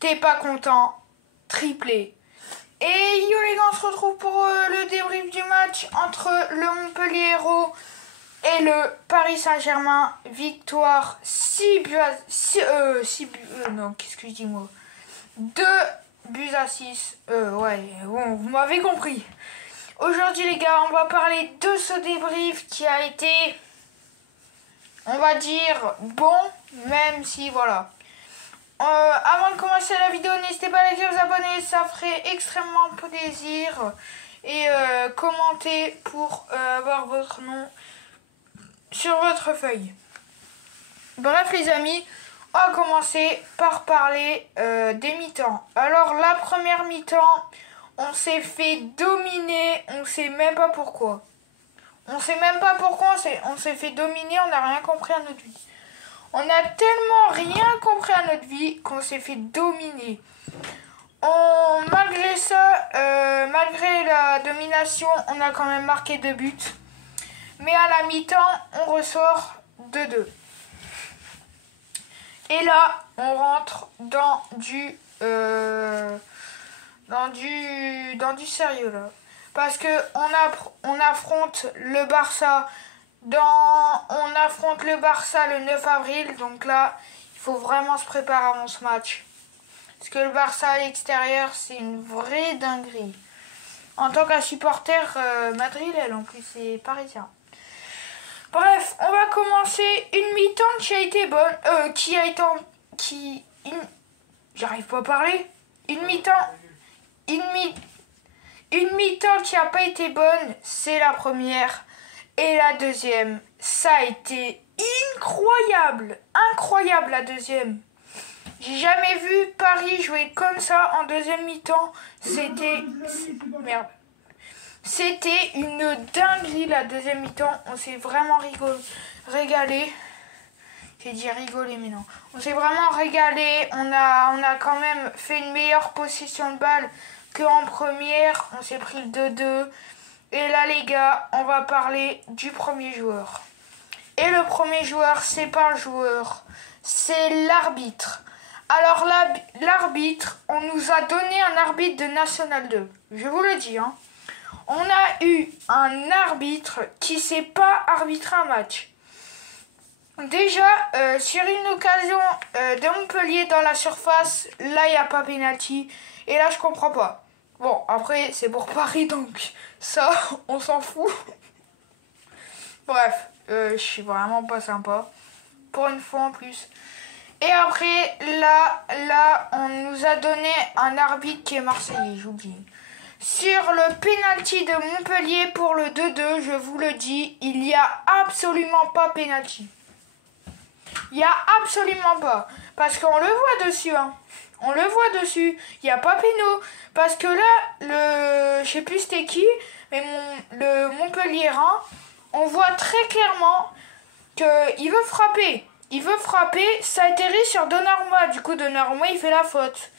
T'es pas content, triplé. Et yo les gars, on se retrouve pour le débrief du match entre le Montpellier Hérault et le Paris Saint-Germain. Victoire 6 buts à 6 non, qu'est-ce que je dis moi, 2 buts à 6. Ouais, bon, vous m'avez compris. Aujourd'hui les gars, on va parler de ce débrief qui a été, on va dire, bon, même si voilà. Avant de commencer la vidéo, n'hésitez pas à liker, vous abonner, ça ferait extrêmement plaisir. Et commenter pour avoir votre nom sur votre feuille. Bref les amis, on va commencer par parler des mi-temps. Alors la première mi-temps, on s'est fait dominer, on sait même pas pourquoi. On sait même pas pourquoi on s'est fait dominer, on n'a rien compris à notre vie. On a tellement rien compris à notre vie qu'on s'est fait dominer. Malgré ça, malgré la domination, on a quand même marqué 2 buts. Mais à la mi-temps, on ressort 2-2. Et là, on rentre dans du sérieux là. Parce que on affronte le Barça. On affronte le Barça le 9 avril, donc là, il faut vraiment se préparer avant ce match. Parce que le Barça à l'extérieur, c'est une vraie dinguerie. En tant qu'un supporter madrilène, en plus, c'est parisien. Bref, on va commencer une mi-temps qui a été bonne, j'arrive pas à parler. Une mi-temps qui a pas été bonne, c'est la première. Et la deuxième, ça a été incroyable. Incroyable la deuxième. J'ai jamais vu Paris jouer comme ça en deuxième mi-temps. C'était... Merde. C'était une dinguerie la deuxième mi-temps. On s'est vraiment régalé. J'ai dit rigoler mais non. On s'est vraiment régalé. On a quand même fait une meilleure possession de balle qu'en première. On s'est pris le 2-2. Et là les gars, on va parler du premier joueur. Et le premier joueur, c'est pas un joueur, c'est l'arbitre. Alors l'arbitre, on nous a donné un arbitre de National 2. Je vous le dis, hein. On a eu un arbitre qui sait pas arbitrer un match. Déjà, sur une occasion de Montpellier dans la surface, là il n'y a pas pénalty. Et là je comprends pas. Bon, après, c'est pour Paris, donc ça, on s'en fout. Bref, je suis vraiment pas sympa. Pour une fois en plus. Et après, là, on nous a donné un arbitre qui est marseillais, j'oublie. Sur le penalty de Montpellier pour le 2-2, je vous le dis, il n'y a absolument pas penalty. Il n'y a absolument pas. Parce qu'on le voit dessus, hein. On le voit dessus, il n'y a pas péno. Parce que là, je sais plus c'était qui, mais le Montpellierin, on voit très clairement qu'il veut frapper. Il veut frapper, ça atterrit sur Donnarumma. Du coup, Donnarumma, il fait la faute.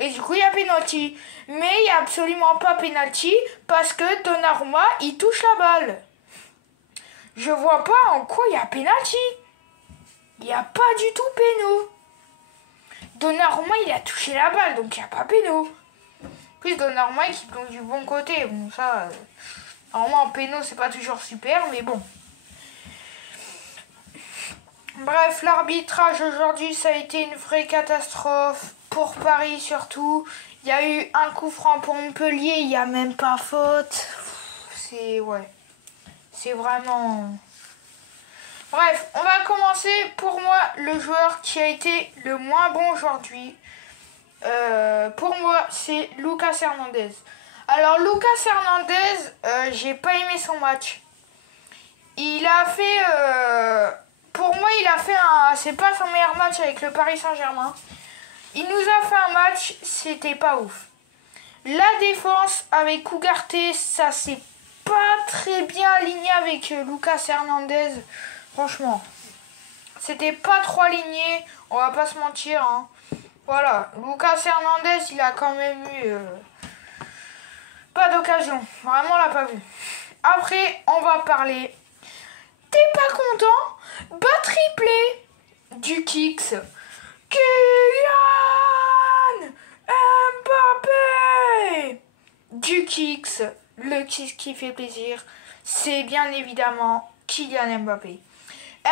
Et du coup, il y a pénalty. Mais il n'y a absolument pas pénalty parce que Donnarumma, il touche la balle. Je vois pas en quoi il y a pénalty. Il n'y a pas du tout péno. Donnarumma, il a touché la balle, donc il n'y a pas péno. Plus Donnarumma qui plonge du bon côté. Bon, ça, normalement en péno, c'est pas toujours super, mais bon. Bref, l'arbitrage aujourd'hui, ça a été une vraie catastrophe. Pour Paris surtout. Il y a eu un coup franc pour Montpellier, il n'y a même pas faute. C'est, ouais. C'est vraiment... Bref, on va commencer pour moi le joueur qui a été le moins bon aujourd'hui. Pour moi, c'est Lucas Hernandez. Alors Lucas Hernandez, j'ai pas aimé son match. Il a fait, pour moi, il a fait c'est pas son meilleur match avec le Paris Saint-Germain. Il nous a fait un match, c'était pas ouf. La défense avec Ugarte, ça s'est pas très bien aligné avec Lucas Hernandez. Franchement, c'était pas trop aligné, on va pas se mentir, hein. Voilà, Lucas Hernandez, il a quand même eu pas d'occasion. Vraiment, on l'a pas vu. Après, on va parler. T'es pas content? Bas triplé du Kicks. Kylian qui fait plaisir, c'est bien évidemment Kylian Mbappé.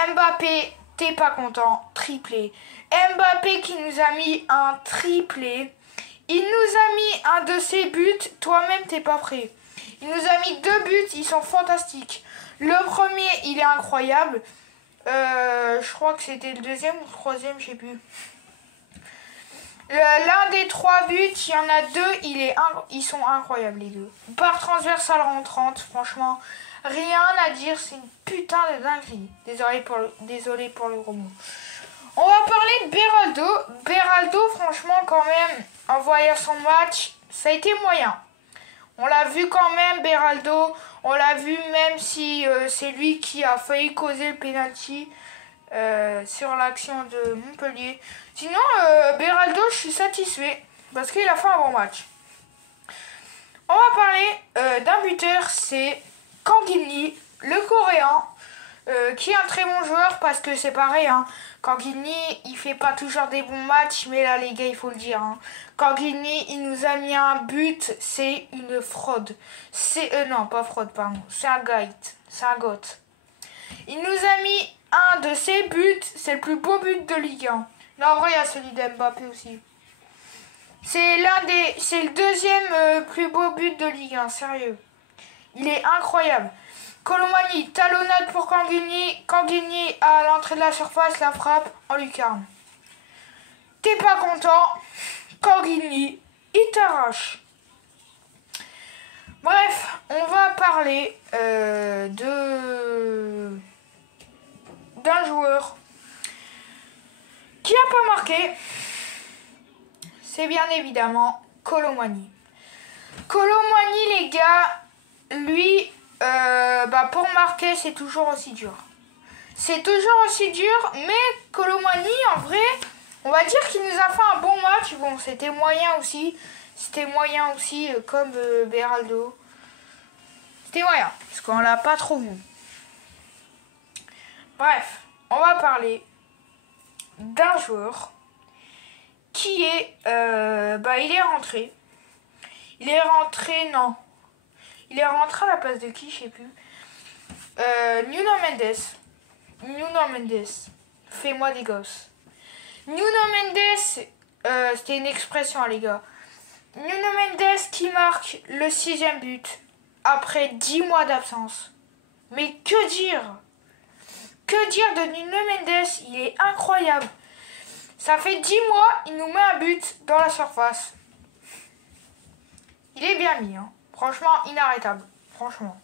Mbappé, t'es pas content, triplé. Mbappé qui nous a mis un triplé. Il nous a mis un de ses buts, toi-même t'es pas prêt. Il nous a mis 2 buts, ils sont fantastiques. Le premier, il est incroyable. Je crois que c'était le deuxième ou le troisième, je sais plus. L'un des 3 buts, il y en a 2, ils sont incroyables les 2. Par transversale rentrante, franchement, rien à dire, c'est une putain de dinguerie. Désolé pour le gros mot. On va parler de Beraldo. Beraldo, franchement, quand même, en voyant son match, ça a été moyen. On l'a vu quand même, Beraldo. On l'a vu même si c'est lui qui a failli causer le penalty sur l'action de Montpellier. Sinon, Beraldo, je suis satisfait parce qu'il a fait un bon match. On va parler d'un buteur, c'est Kang In-lee, le Coréen, qui est un très bon joueur parce que c'est pareil. Kang In-lee, il fait pas toujours des bons matchs, mais là, les gars, il faut le dire. Kang In-lee, il nous a mis un but, c'est une fraude. Non, pas fraude, pardon. C'est un gate, c'est un goth. Il nous a mis un de ses buts, c'est le plus beau but de Ligue 1. Non, en vrai, il y a celui d'Mbappé aussi. C'est le deuxième plus beau but de Ligue 1, sérieux. Il est incroyable. Colomani, talonnade pour Kang In-lee. Kang In-lee à l'entrée de la surface, la frappe en lucarne. T'es pas content, Kang In-lee, il t'arrache. Bref, on va parler d'un joueur qui n'a pas marqué. C'est bien évidemment Colomani. Colomani, les gars, lui, pour marquer, c'est toujours aussi dur. C'est toujours aussi dur, mais Colomani, en vrai, on va dire qu'il nous a fait un bon match. Bon, c'était moyen aussi. Comme Beraldo. C'était moyen, parce qu'on l'a pas trop vu. Bref, on va parler d'un joueur qui est... il est rentré. Il est rentré à la place de qui, je sais plus. Nuno Mendes. Fais-moi des gosses. Nuno Mendes, c'était une expression, les gars. Nuno Mendes qui marque le 6e but après 10 mois d'absence. Mais que dire? Que dire de Nuno Mendes? Il est incroyable. Ça fait 10 mois, il nous met un but dans la surface. Il est bien mis, Franchement, inarrêtable. Franchement.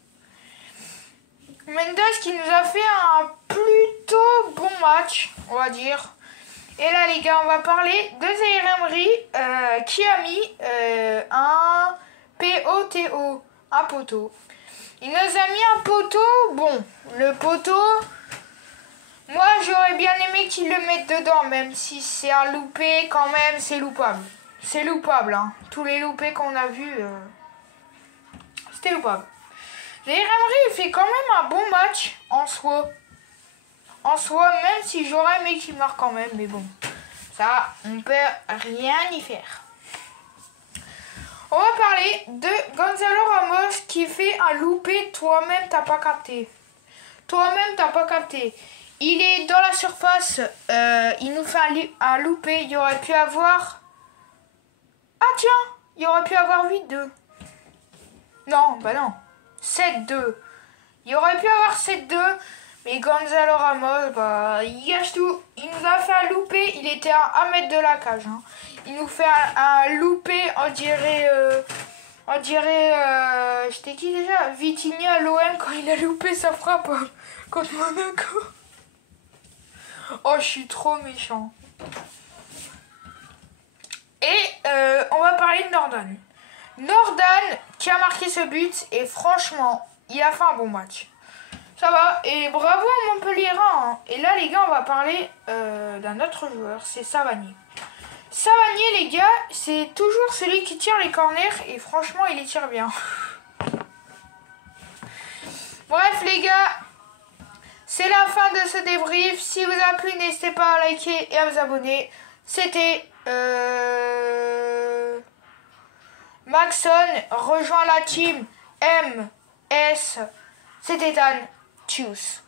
Mendes qui nous a fait un plutôt bon match, on va dire. Et là, les gars, on va parler de Zaïre Emery qui a mis un POTO, un poteau. Il nous a mis un poteau. Bon, le poteau, moi, j'aurais bien aimé qu'il le mette dedans, même si c'est un loupé, quand même, c'est loupable. C'est loupable, Tous les loupés qu'on a vus, c'était loupable. Zaïre Emery, il fait quand même un bon match en soi. Même si j'aurais aimé qu'il marque quand même, mais bon, ça, on peut rien y faire. On va parler de Gonzalo Ramos qui fait un loupé, toi-même t'as pas capté. Il est dans la surface, il nous fait un loupé, il aurait pu avoir... Ah tiens, il aurait pu avoir 8-2. Non, 7-2. Il aurait pu avoir 7-2. Mais Gonzalo Ramos, il gâche tout. Il nous a fait un loupé. Il était à 1 mètre de la cage. Il nous fait un loupé, on dirait... J'étais qui déjà? Vitinha à l'OM quand il a loupé sa frappe contre Monaco. Oh, je suis trop méchant. Et on va parler de Nordan. Nordan qui a marqué ce but. Et franchement, il a fait un bon match. Ça va, et bravo à Montpellierin. Et là, les gars, on va parler d'un autre joueur, c'est Savanier. Savanier, les gars, c'est toujours celui qui tire les corners, et franchement, il les tire bien. Bref, les gars, c'est la fin de ce débrief. Si vous a plu, n'hésitez pas à liker et à vous abonner. C'était Maxon, rejoins la team. M, S, c'était Ethan, tchuss.